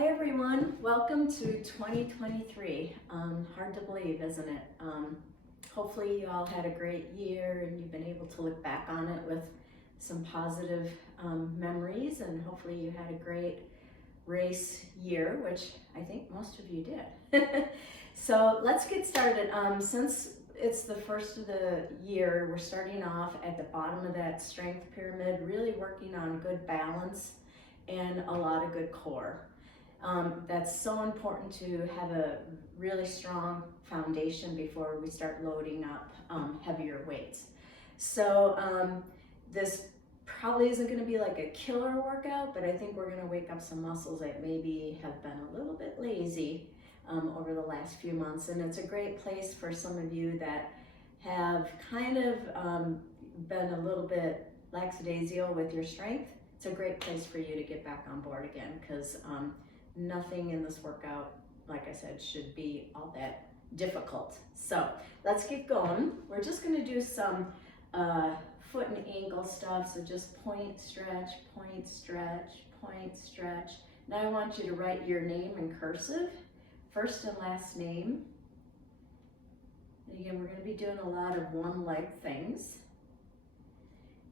Hi everyone, welcome to 2023. Hard to believe, isn't it? Hopefully you all had a great year and you've been able to look back on it with some positive memories, and hopefully you had a great race year, which I think most of you did. So let's get started. Since it's the first of the year, we're starting off at the bottom of that strength pyramid, really working on good balance and a lot of good core. That's so important to have a really strong foundation before we start loading up heavier weights. So this probably isn't going to be like a killer workout, but I think we're going to wake up some muscles that maybe have been a little bit lazy over the last few months. And it's a great place for some of you that have kind of been a little bit lackadaisical with your strength. It's a great place for you to get back on board again, because nothing in this workout, like I said, should be all that difficult. So let's get going. We're just going to do some foot and ankle stuff. So just point, stretch, point, stretch, point, stretch. Now I want you to write your name in cursive, first and last name. And again, we're going to be doing a lot of one leg things,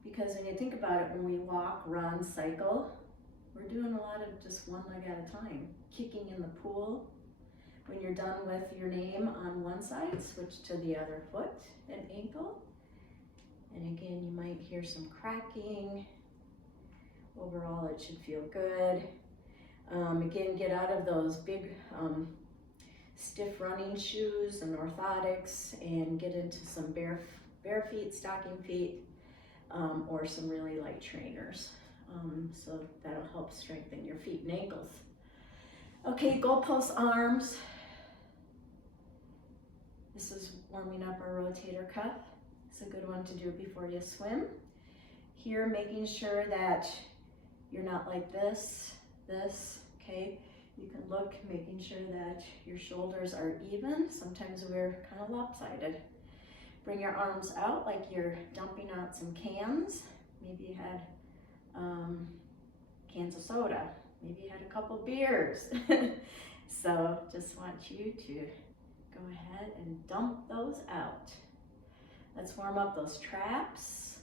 because when you think about it, when we walk, run, cycle, we're doing a lot of just one leg at a time. Kicking in the pool. When you're done with your name on one side, switch to the other foot and ankle. And again, you might hear some cracking. Overall, it should feel good. Again, get out of those big stiff running shoes and orthotics and get into some bare feet, stocking feet, or some really light trainers. So that'll help strengthen your feet and ankles. Okay, goalpost arms. This is warming up our rotator cuff. It's a good one to do before you swim. Here, making sure that you're not like this, okay? You can look, making sure that your shoulders are even. Sometimes we're kind of lopsided. Bring your arms out like you're dumping out some cans. Maybe you had cans of soda. Maybe you had a couple beers. So just want you to go ahead and dump those out. Let's warm up those traps.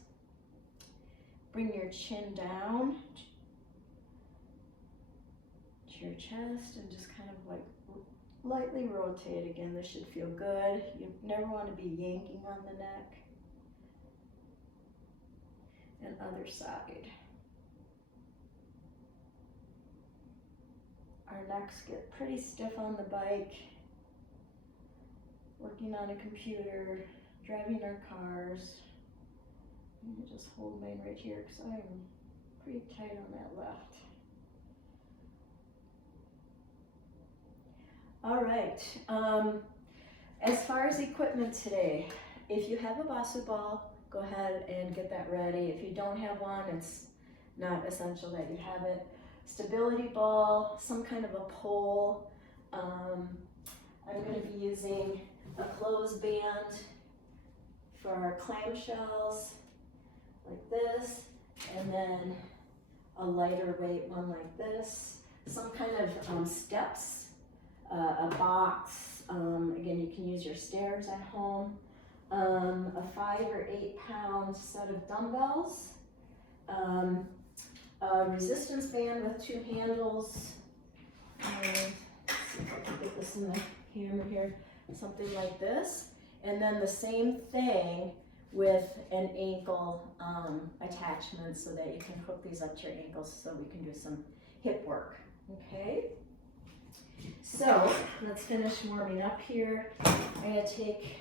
Bring your chin down to your chest and just kind of like lightly rotate. Again, this should feel good. You never want to be yanking on the neck. And other side. Our necks get pretty stiff on the bike, working on a computer, driving our cars. I'm gonna just hold mine right here because I'm pretty tight on that left. All right, as far as equipment today, if you have a Bosu ball, go ahead and get that ready. If you don't have one, it's not essential that you have it. Stability ball, some kind of a pole. I'm going to be using a closed band for our clamshells, like this, and then a lighter weight one like this. Some kind of steps, a box. Again, you can use your stairs at home. A 5 or 8 pound set of dumbbells. A resistance band with 2 handles, and let's see if I can get this in the camera here, something like this, and then the same thing with an ankle attachment so that you can hook these up to your ankles so we can do some hip work, okay? So let's finish warming up here. I'm going to take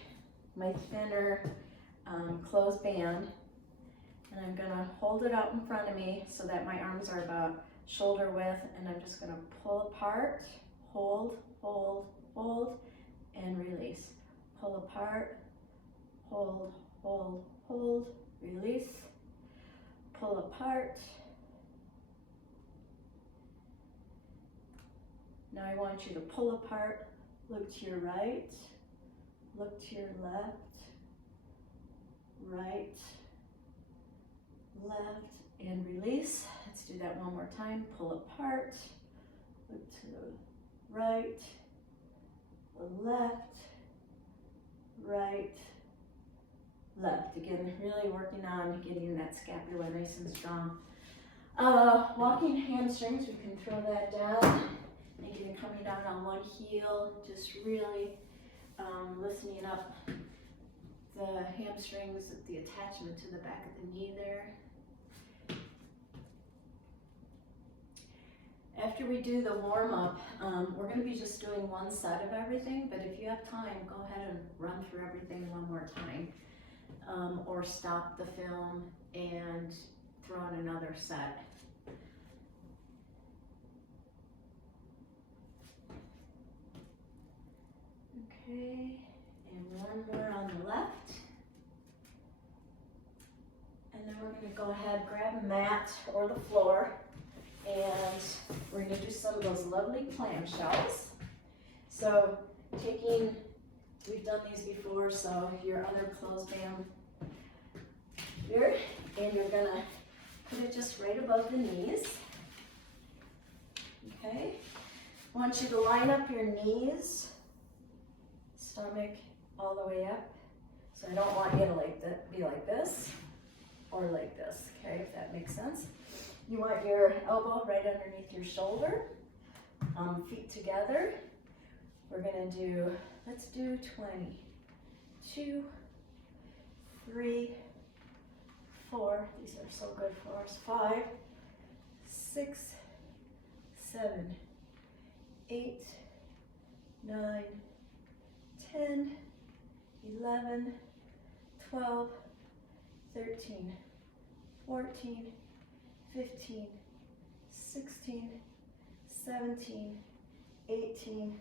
my thinner closed band, and I'm gonna hold it out in front of me so that my arms are about shoulder width, and I'm just gonna pull apart, hold, hold, hold, and release. Pull apart, hold, hold, hold, release. Pull apart. Now I want you to pull apart, look to your right, look to your left, right, left, and release. Let's do that one more time. Pull apart, Look to the right, the left, right, left. Again, really working on getting that scapula nice and strong. Walking hamstrings, we can throw that down, making it coming down on one heel, just really loosening up the hamstrings, the attachment to the back of the knee there. After we do the warm-up, we're going to be just doing one set of everything, but if you have time, go ahead and run through everything one more time, or stop the film and throw in another set. Okay, and one more on the left. And then we're going to go ahead, grab a mat or the floor, and we're going to do some of those lovely clamshells. So we've done these before, so your other clothesband here, and you're going to put it just right above the knees. Okay, I want you to line up your knees, stomach all the way up. So I don't want you to be like this or like this, okay, if that makes sense. You want your elbow right underneath your shoulder, feet together. We're gonna do, let's do 20, 2, 3, 4, these are so good for us, 5, 6, 7, 8, 9, 10, 11, 12, 13, 14, 15, 16, 17, 18,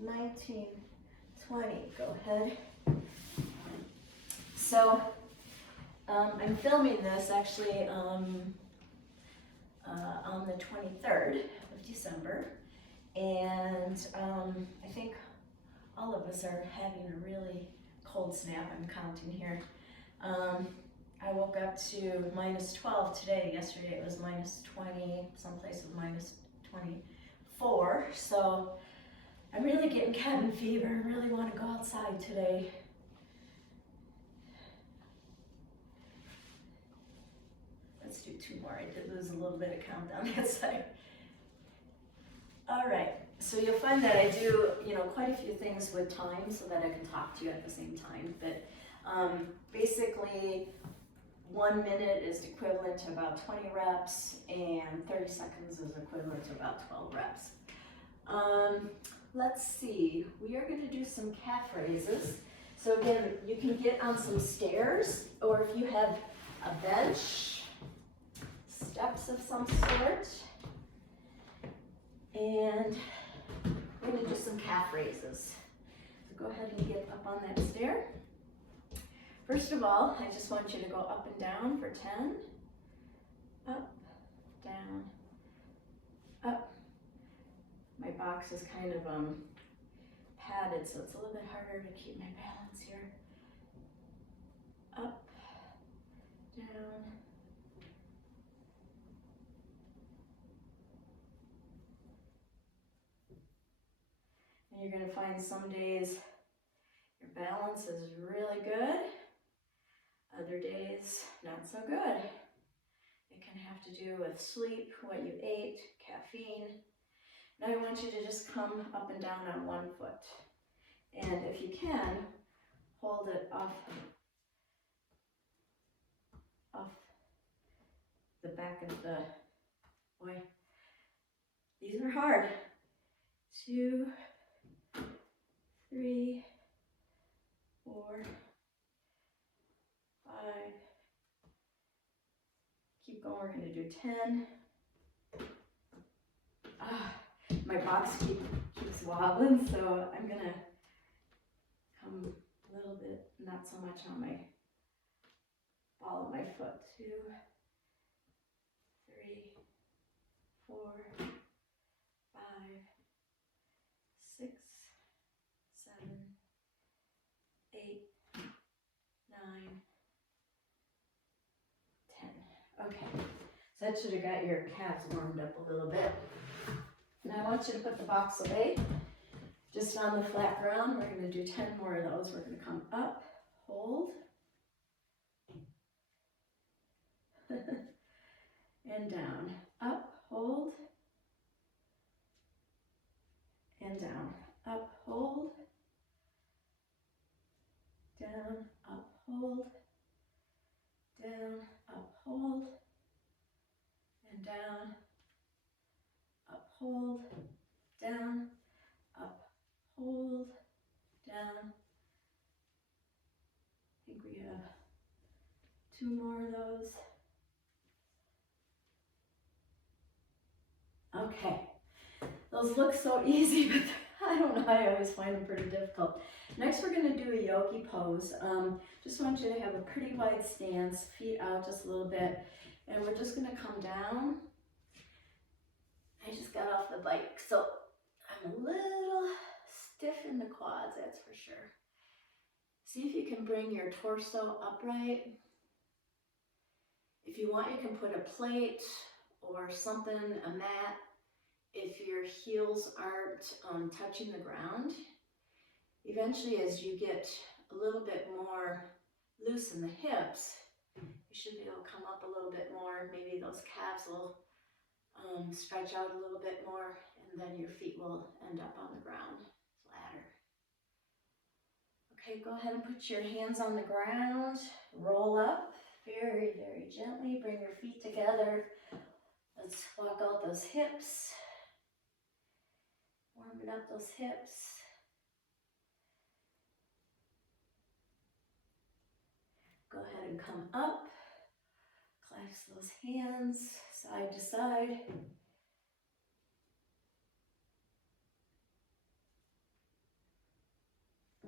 19, 20. Go ahead. So I'm filming this actually on the 23rd of December, and I think all of us are having a really cold snap. I'm counting here. I woke up to -12 today. Yesterday it was -20, some places -24. So I'm really getting cabin fever. I really want to go outside today. Let's do 2 more. I did lose a little bit of count on that side. All right, so you'll find that I do, quite a few things with time so that I can talk to you at the same time. But basically, 1 minute is equivalent to about 20 reps, and 30 seconds is equivalent to about 12 reps. Let's see, we are going to do some calf raises. So again, you can get on some stairs, or if you have a bench, steps of some sort. And we're going to do some calf raises. So go ahead and get up on that stair. First of all, I just want you to go up and down for 10. Up, down, up. My box is kind of padded, so it's a little bit harder to keep my balance here. Up, down. And you're going to find some days your balance is really good, other days not so good. It can have to do with sleep, what you ate, caffeine. Now I want you to just come up and down on one foot. And if you can, hold it off the back of the, boy, these are hard. 2, 3, 4, 5. Keep going, we're gonna do 10. My box keeps wobbling, so I'm gonna come a little bit, not so much on my ball of my foot. 2, 3, 4, 5, 6, 7, 8, 9, 10. Okay, so that should have got your calves warmed up a little bit. And I want you to put the box away, just on the flat ground. We're going to do 10 more of those. We're going to come up, hold, and down, up, hold, and down, up, hold, down, up, hold, down, up, hold, and down, up, hold, down, up, hold, down. I think we have 2 more of those. Okay, those look so easy, but I don't know, I always find them pretty difficult. Next, we're going to do a yogi pose. Just want you to have a pretty wide stance, feet out just a little bit, and we're just going to come down. I just got off the bike, so I'm a little stiff in the quads, that's for sure. See if you can bring your torso upright. If you want, you can put a plate or something, a mat, if your heels aren't touching the ground. Eventually, as you get a little bit more loose in the hips, you should be able to come up a little bit more. Maybe those calves will stretch out a little bit more, and then your feet will end up on the ground flatter. Okay, go ahead and put your hands on the ground, roll up very, very gently, bring your feet together. Let's walk out those hips, warming up those hips. Go ahead and come up, clasp those hands side to side.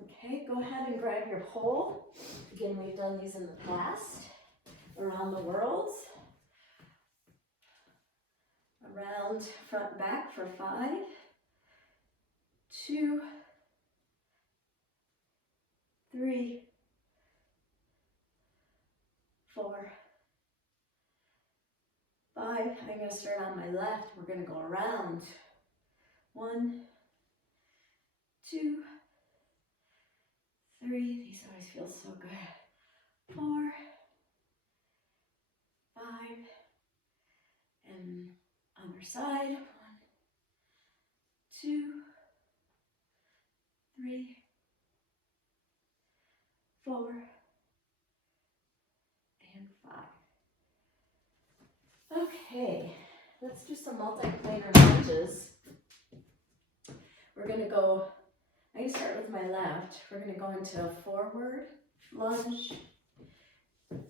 Okay, go ahead and grab your pole. Again, we've done these in the past, around the world. Around front and back for 5, 2, 3, 4, 5. I'm going to start on my left. We're going to go around. 1, 2, 3. These always feel so good. 4, 5, and other side. 1, 2, 3, 4, and 5. Okay, let's do some multi-planar lunges. We're going to go, I'm going to start with my left. We're going to go into a forward lunge,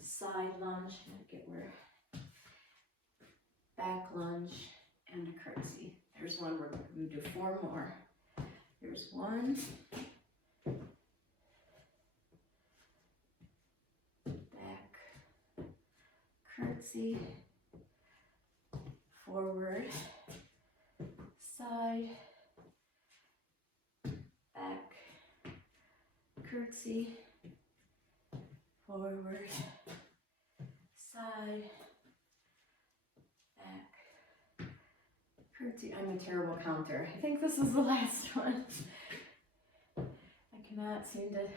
side lunge, get where, back lunge, and a curtsy. There's one. We're going to do 4 more. Here's 1, back, curtsy, forward, side, back, curtsy, forward, side, back, curtsy. I'm a terrible counter. I think this is the last one. I cannot seem to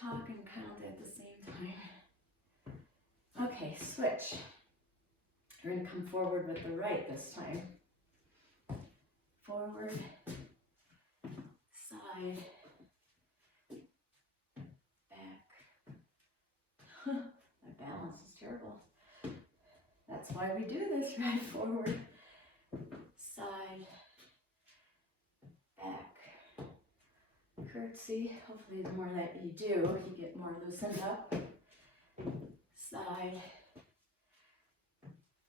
talk and count at the same time. Okay, switch. We're going to come forward with the right this time. Forward, side, back. My balance is terrible. That's why we do this, right? Forward, side, back, curtsy. Hopefully the more that you do, you get more loosened up. Side,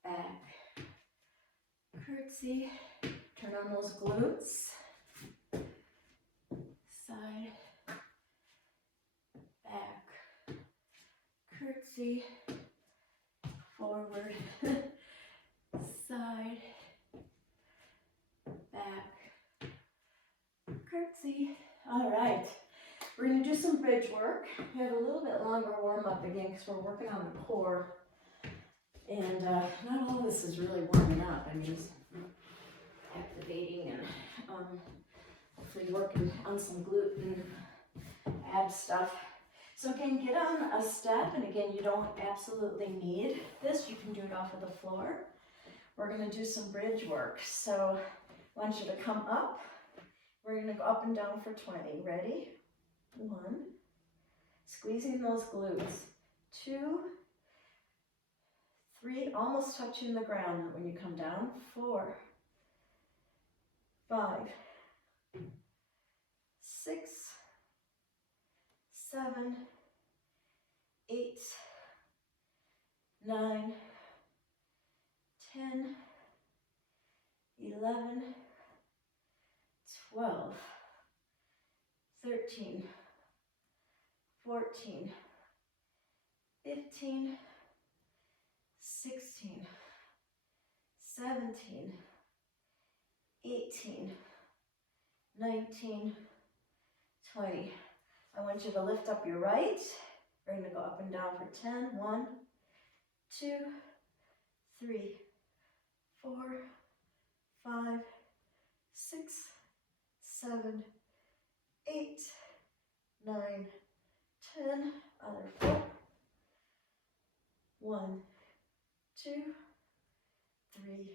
back, curtsy. Turn on those glutes. Side, back, curtsy, forward, side, back, curtsy. All right, we're going to do some bridge work. We have a little bit longer warm up again because we're working on the core. And not all of this is really warming up. I mean, just have to hopefully working on some gluten ab stuff. So again, get on a step, and again, you don't absolutely need this. You can do it off of the floor. We're gonna do some bridge work. So I want you to come up. We're gonna go up and down for 20. Ready? 1, squeezing those glutes. 2, 3, almost touching the ground when you come down. 4, 5, 6, 7, 8, 9, 10, 11, 12, 13, 14, 15, 16, 17, 18, 19, 20. I want you to lift up your right. We're going to go up and down for 10. 1, 2, 3, 4, 5, 6, 7, 8, 9, 10. Other foot. 1, 2, 3,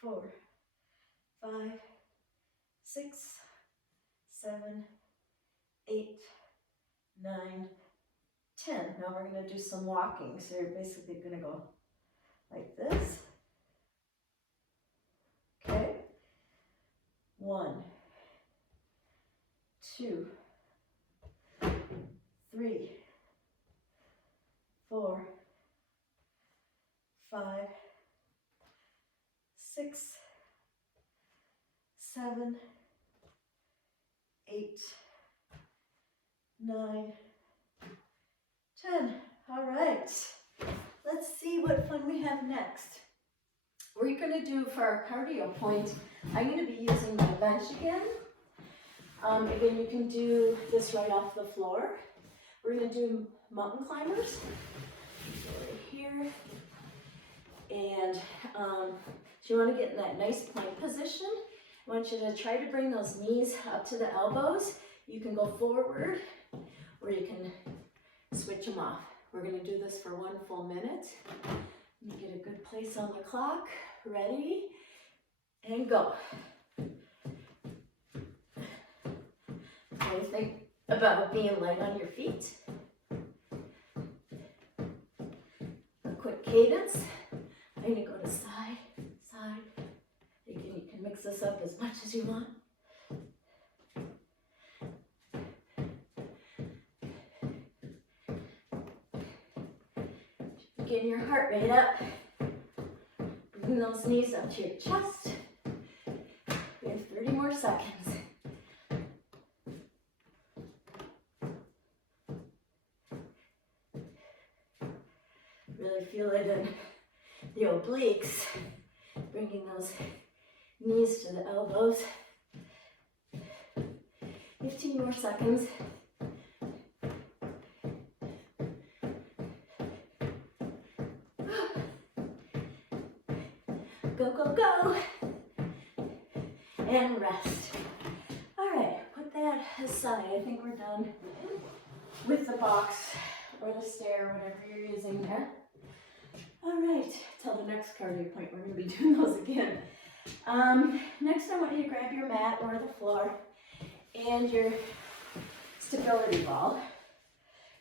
4, 5, 6, 7, 8, 9, 10. Now we're going to do some walking. So you're basically going to go like this. Okay. 1, 2, 3, 4, 5, 6, 7, 8, 9, 10. All right. Let's see what fun we have next. We're going to do for our cardio point, I'm going to be using my bench again. Again, you can do this right off the floor. We're going to do mountain climbers. So right here. And if you want to get in that nice plank position, I want you to try to bring those knees up to the elbows. You can go forward, or you can switch them off. We're going to do this for 1 full minute. Let me get a good place on the clock. Ready, and go. What do you think about being light on your feet? A quick cadence. I'm going to go to side, side. You can mix this up as much as you want. Getting your heart rate up. Bring those knees up to your chest. We have 30 more seconds. Really feel it in the obliques. Bringing those knees to the elbows. 15 more seconds. Go, go, go. And rest. All right, put that aside. I think we're done with the box or the stair, whatever you're using there. All right, till the next cardio point, we're going to be doing those again. Next, I want you to grab your mat or the floor and your stability ball.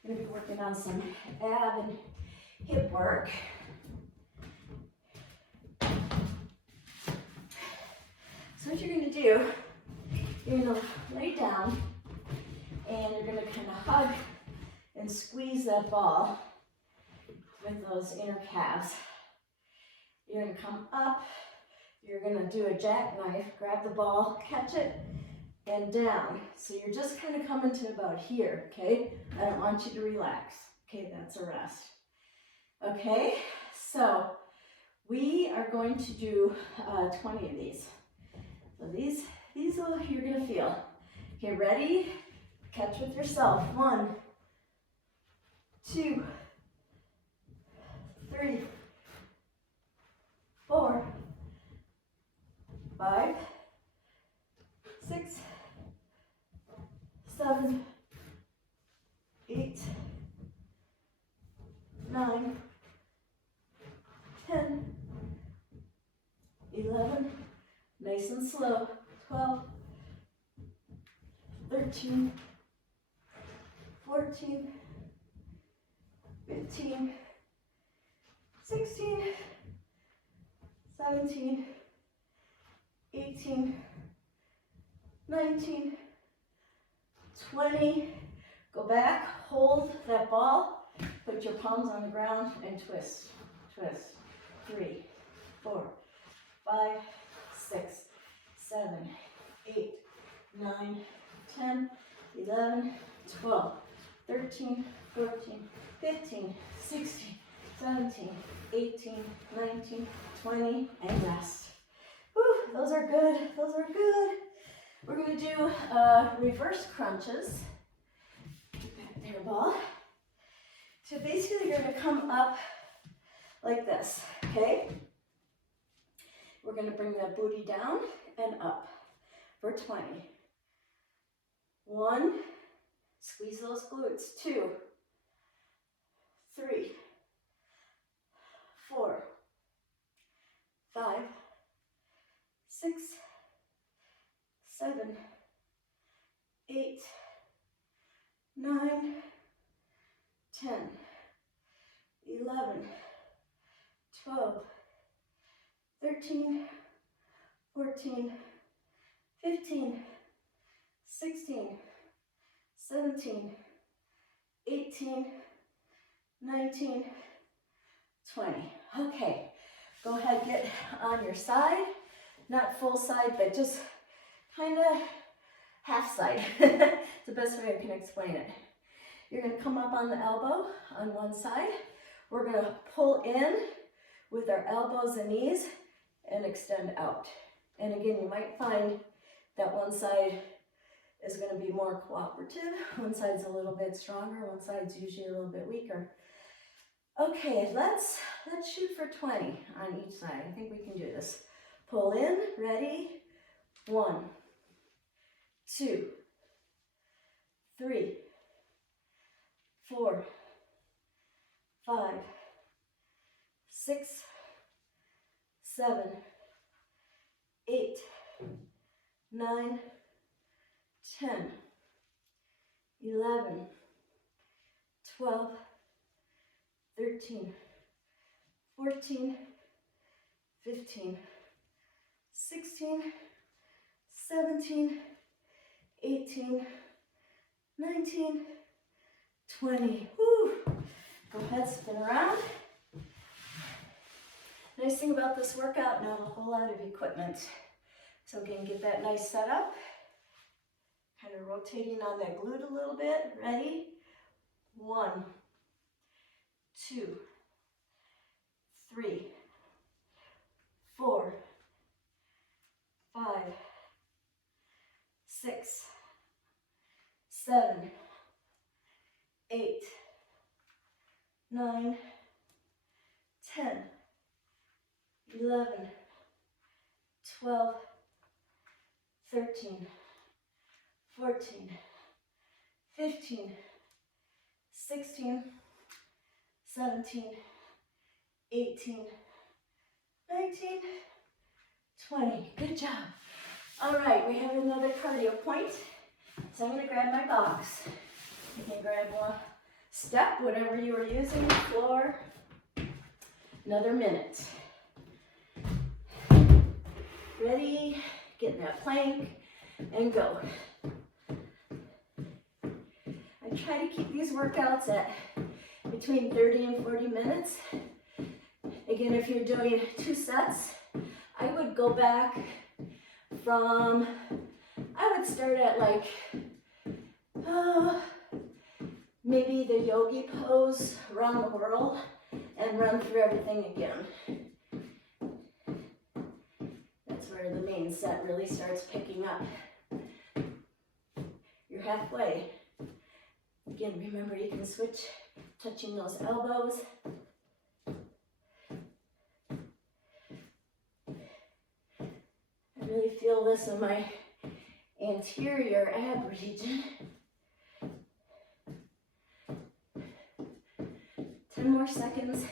We're going to be working on some ab and hip work. So what you're going to do, you're going to lay down and you're going to kind of hug and squeeze that ball with those inner calves. You're going to come up, you're going to do a jackknife, grab the ball, catch it, and down. So you're just kind of coming to about here, okay? I don't want you to relax. Okay, that's a rest. Okay, so we are going to do 20 of these. So these will, you're going to feel. Okay, ready? Catch with yourself. 1, 2, 3, 4, 5, 7, 8, 9, 10, 11, nice and slow, 12, 13, 14, 15, 16, 17, 18, 19, 20. Go back, hold that ball, put your palms on the ground and twist, twist. 3, 4, 5, 6, 7, 8, 9, 10, 11, 12, 13, 14, 15, 16, 17, 18, 19, 20, and rest. Whew, those are good, those are good. We're going to do reverse crunches. Back there, ball. So basically you're going to come up like this, okay? We're going to bring that booty down and up for 20. 1, squeeze those glutes. 2, 3, 4, 5, 6, 7, 8, 9, 10, 11, 12, 13, 14, 15, 16, 17, 18, 19, 20. Okay, go ahead, get on your side. Not full side, but just kind of half side. It's the best way I can explain it. You're going to come up on the elbow on one side. We're going to pull in with our elbows and knees and extend out. And again, you might find that one side is going to be more cooperative. One side's a little bit stronger. One side's usually a little bit weaker. Okay, let's shoot for 20 on each side. I think we can do this. Pull in, ready, 1, 2, 3, 4, 5, 6, 7, 8, 9, 10, 11, 12, 13, 14, 15, 16, 17, 18, 19, 20. Woo. Go ahead, spin around. Nice thing about this workout, not a whole lot of equipment. So again, get that nice setup. Kind of rotating on that glute a little bit. Ready? 1, 2, 3, 4, 5, 6, 7, 8, 9, 10, 11, 12, 13, 14, 15, 16, 17, 18, 19, 20. Good job. All right, we have another cardio point. So I'm going to grab my box. You can grab a step, whatever you are using, floor. Another minute. Ready, get in that plank, and go. I try to keep these workouts at between 30 and 40 minutes. Again, if you're doing 2 sets, I would go back from, I would start at like, maybe the yogi pose around the world and run through everything again. That's where the main set really starts picking up. You're halfway. Again, remember you can switch, touching those elbows. I really feel this in my anterior ab region. 10 more seconds.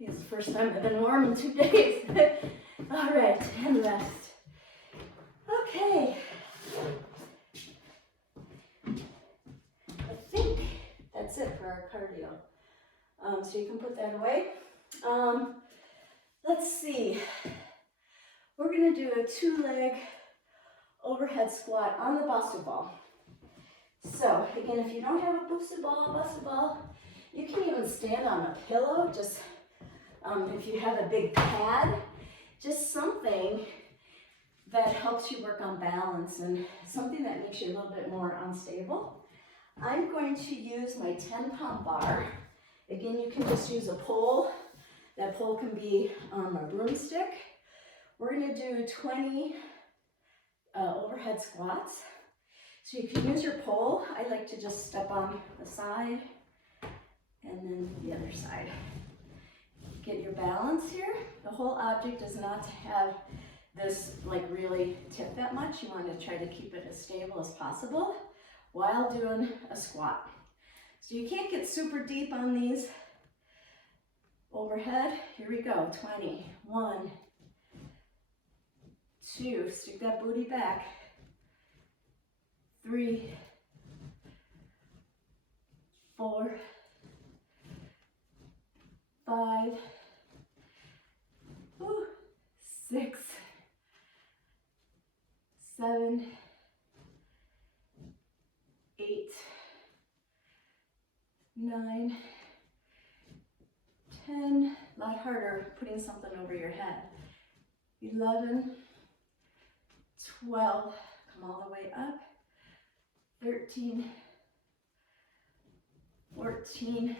It's the first time I've been warm in 2 days. All right, and rest. Okay. I think that's it for our cardio. So you can put that away. Let's see. We're gonna do a 2-leg overhead squat on the Bosu ball. So again, if you don't have a Bosu ball, you can even stand on a pillow. Just if you have a big pad, just something that helps you work on balance and something that makes you a little bit more unstable. I'm going to use my 10-pound bar. Again, you can just use a pole. That pole can be a broomstick. We're gonna do 20 overhead squats. So you can use your pole. I like to just step on the side and then the other side. Get your balance here. The whole object is not to have this like really tip that much. You want to try to keep it as stable as possible while doing a squat. So you can't get super deep on these overhead. Here we go, 20. 1, 2, stick that booty back. 3, 4, 5, 6, 7, 8, 9, 10, a lot harder putting something over your head. 11, 12, come all the way up. 13, 14,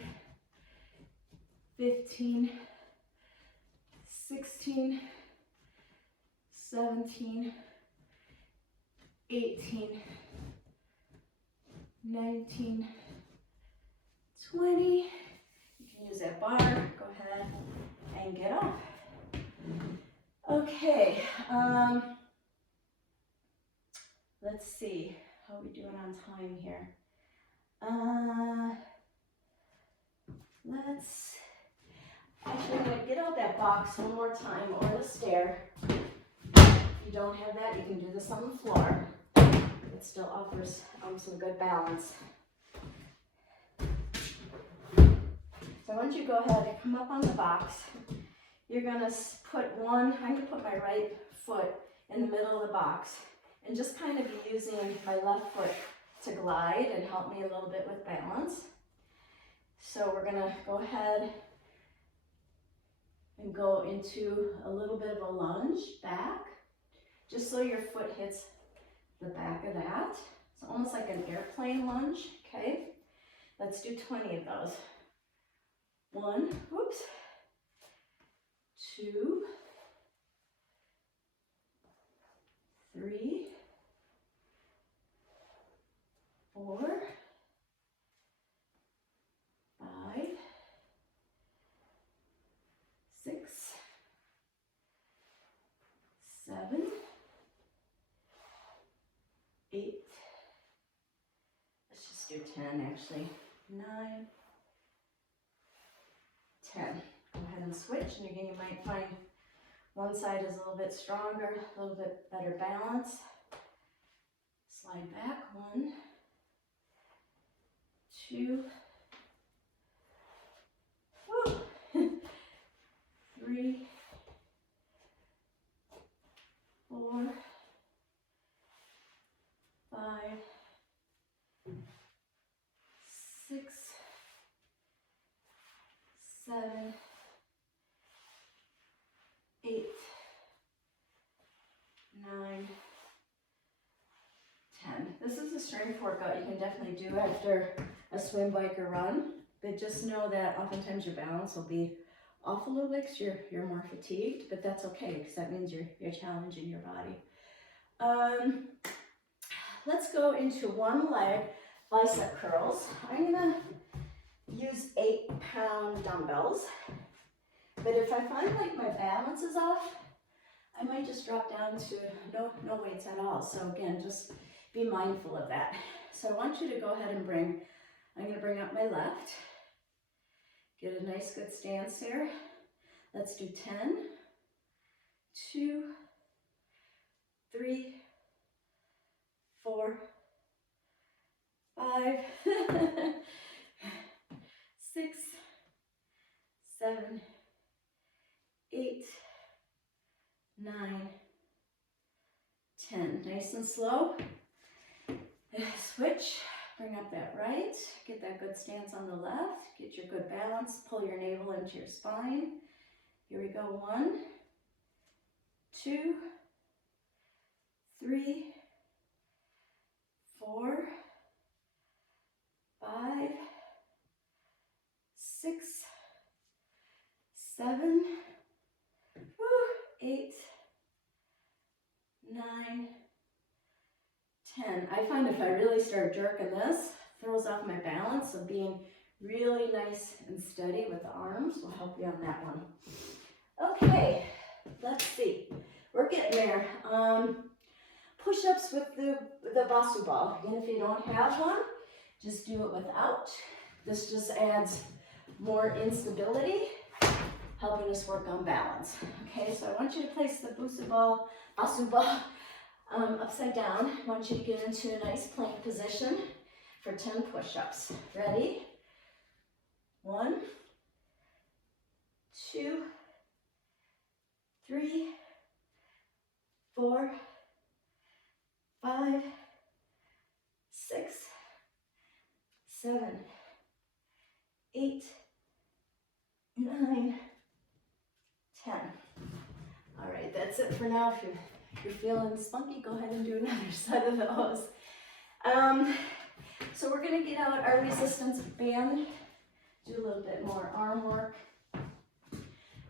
15, 16, 17, 18, 19, 20. You can use that bar, go ahead and get off. Okay, let's see, how are we doing on time here? Actually, I'm gonna get out that box one more time, or the stair. If you don't have that, you can do this on the floor. It still offers some good balance. So I want you to go ahead and come up on the box. You're gonna put I'm gonna put my right foot in the middle of the box and just kind of be using my left foot to glide and help me a little bit with balance. So we're gonna go ahead and go into a little bit of a lunge back, just so your foot hits the back of that. It's almost like an airplane lunge, okay? Let's do 20 of those. 1, whoops, 2, 3, 4, 5, 6, 7, 8, let's just do 10 actually, 9, 10. Go ahead and switch, and again you might find one side is a little bit stronger, a little bit better balance. Slide back, 1, 2, 3, 4, 5, 6, 7, 8, 9, 10. This is a strength workout you can definitely do after a swim, bike, or run, but just know that oftentimes your balance will be off a little bit because you're more fatigued, but that's okay because that means you're challenging your body. Let's go into 1 leg bicep curls. I'm gonna use 8-pound dumbbells, but if I find like my balance is off, I might just drop down to no weights at all. So again, just be mindful of that. So I want you to go ahead and I'm going to bring up my left. Get a nice good stance here. Let's do 10, 2, 3, 4, 5, 6, 7, 8, 9, 10. Nice and slow. Switch. Bring up that right. Get that good stance on the left. Get your good balance. Pull your navel into your spine. Here we go. 1, 2, 3, 4, 5, 6, 7, 8, 9, 10. I find if I really start jerking this, throws off my balance, so being really nice and steady with the arms will help you on that one. Okay, let's see. We're getting there. Push-ups with the Basu ball. Again, if you don't have one, just do it without. This just adds more instability, helping us work on balance. Okay, so I want you to place the Basu ball upside down. I want you to get into a nice plank position for 10 push-ups. Ready? 1, 2, 3, 4, 5, 6, 7, 8, 9, 10. All right, that's it for now. If you're feeling spunky, go ahead and do another set of those. So we're going to get out our resistance band, do a little bit more arm work.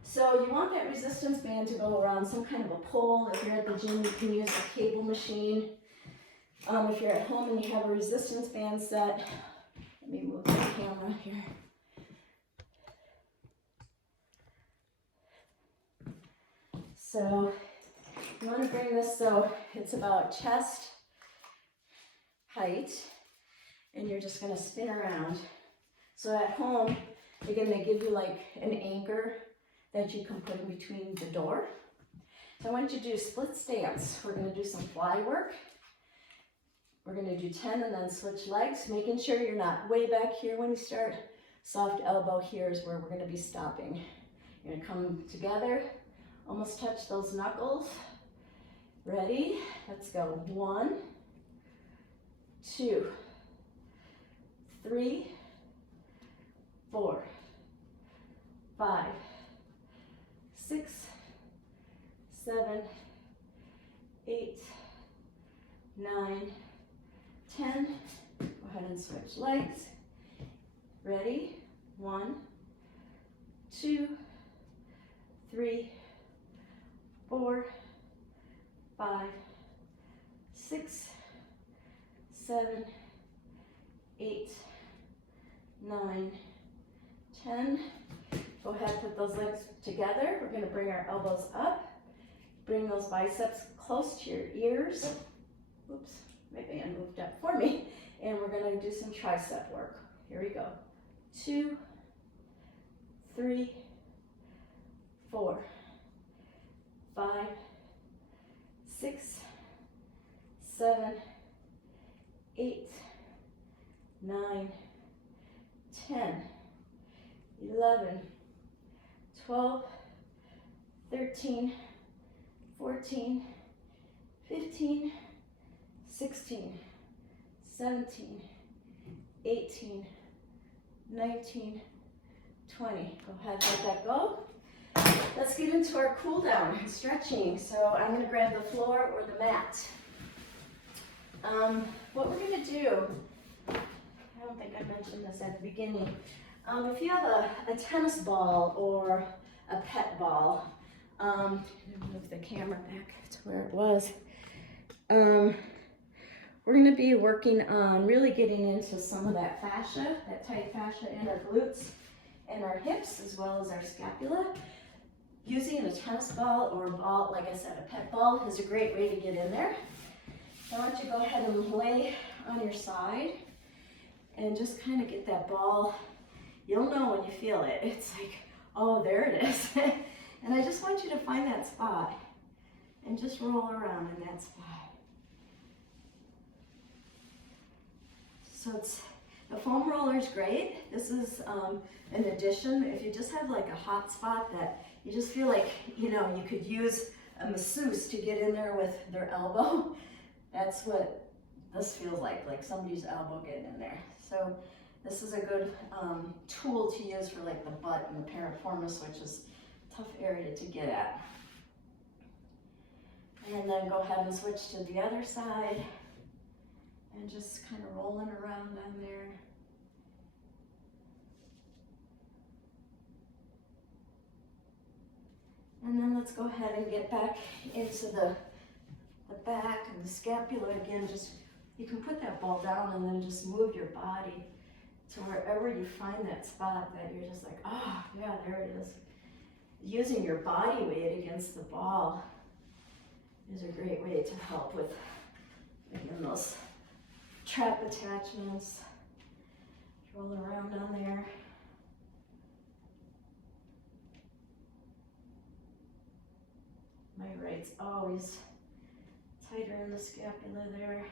So you want that resistance band to go around some kind of a pole. If you're at the gym, you can use a cable machine. If you're at home and you have a resistance band set, let me move the camera here. So you want to bring this so it's about chest height, and you're just going to spin around. So at home, again, they give you like an anchor that you can put in between the door. So I want you to do split stance. We're going to do some fly work. We're going to do 10 and then switch legs, making sure you're not way back here when you start. Soft elbow here is where we're going to be stopping. You're going to come together, almost touch those knuckles. Ready? Let's go. 1, 2, 3, 4, 5, 6, 7, 8, 9, 10. Go ahead and switch legs. Ready? 1, 2, 3, 4, 5, 6, 7, 8, 9, 10. Go ahead, put those legs together. We're going to bring our elbows up. Bring those biceps close to your ears. Oops, my band moved up for me. And we're going to do some tricep work. Here we go. 2, 3, 4, 5, 6, 7, 8, 9, 10, 11, 12, 13, 14, 15, 16, 17, 18, 19, 20. Go ahead, let that go. Let's get into our cool down and stretching. So I'm going to grab the floor or the mat. What we're going to do, I don't think I mentioned this at the beginning. If you have a tennis ball or a pet ball, move the camera back to where it was. We're going to be working on really getting into some of that fascia, that tight fascia in our glutes and our hips, as well as our scapula. Using a tennis ball or a ball, like I said, a pet ball is a great way to get in there. I want you to go ahead and lay on your side and just kind of get that ball. You'll know when you feel it. It's like, oh, there it is. And I just want you to find that spot and just roll around in that spot. So the foam roller is great. This is an addition. If you just have like a hot spot that you just feel like, you know, you could use a masseuse to get in there with their elbow, that's what this feels like somebody's elbow getting in there. So this is a good tool to use for like the butt and the piriformis, which is a tough area to get at. And then go ahead and switch to the other side and just kind of rolling around down there. And then let's go ahead and get back into the back and the scapula again. Just, you can put that ball down and then just move your body to wherever you find that spot that you're just like, oh, yeah, there it is. Using your body weight against the ball is a great way to help with, again, those trap attachments. Roll around down there. My right's always tighter in the scapula there.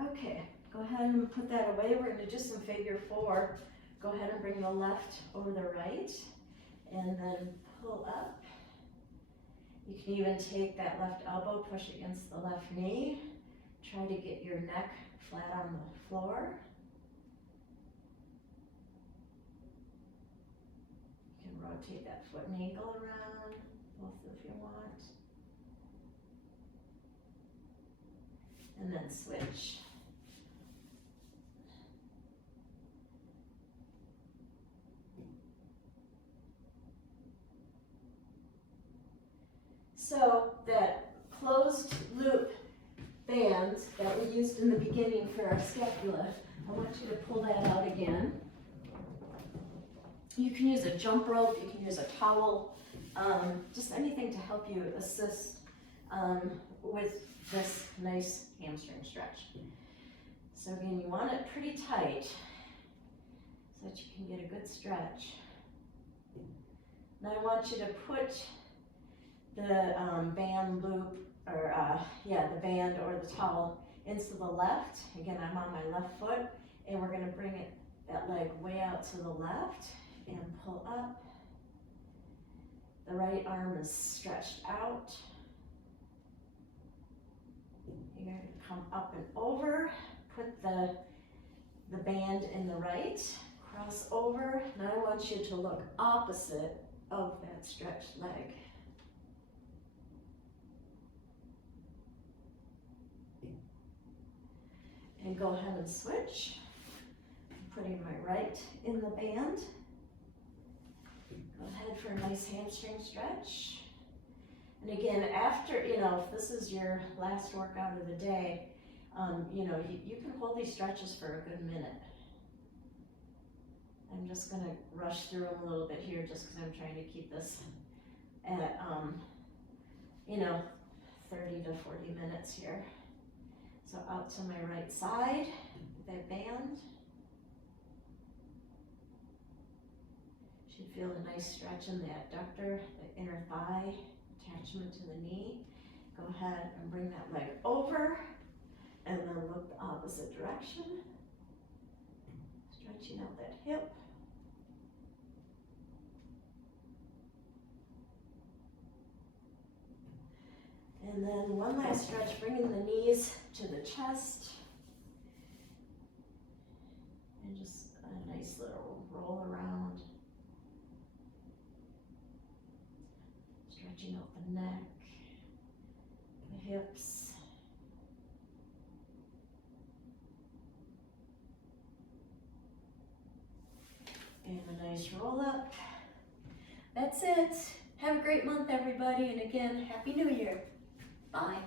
Okay, go ahead and put that away. We're going to do some figure four. Go ahead and bring the left over the right and then pull up. You can even take that left elbow, push against the left knee. Try to get your neck flat on the floor. You can rotate that foot and ankle around, both if you want. And then switch. So that closed loop band that we used in the beginning for our scapula, I want you to pull that out again. You can use a jump rope, you can use a towel, just anything to help you assist with this nice hamstring stretch. So again, you want it pretty tight so that you can get a good stretch. Now I want you to put the band loop, or the band or the towel into the left. Again, I'm on my left foot, and we're gonna bring that leg way out to the left and pull up. The right arm is stretched out. You're gonna come up and over, put the band in the right, cross over. Now I want you to look opposite of that stretched leg. And go ahead and switch. I'm putting my right in the band. Go ahead for a nice hamstring stretch. And again, after, if this is your last workout of the day, you can hold these stretches for a good minute. I'm just gonna rush through them a little bit here just because I'm trying to keep this at, 30 to 40 minutes here. So out to my right side, that band. Should feel a nice stretch in the adductor, the inner thigh, attachment to the knee. Go ahead and bring that leg over and then look the opposite direction. Stretching out that hip. And then one last stretch, bringing the knees to the chest. And just a nice little roll around. Stretching out the neck, the hips. And a nice roll up. That's it. Have a great month, everybody. And again, Happy New Year. Bye.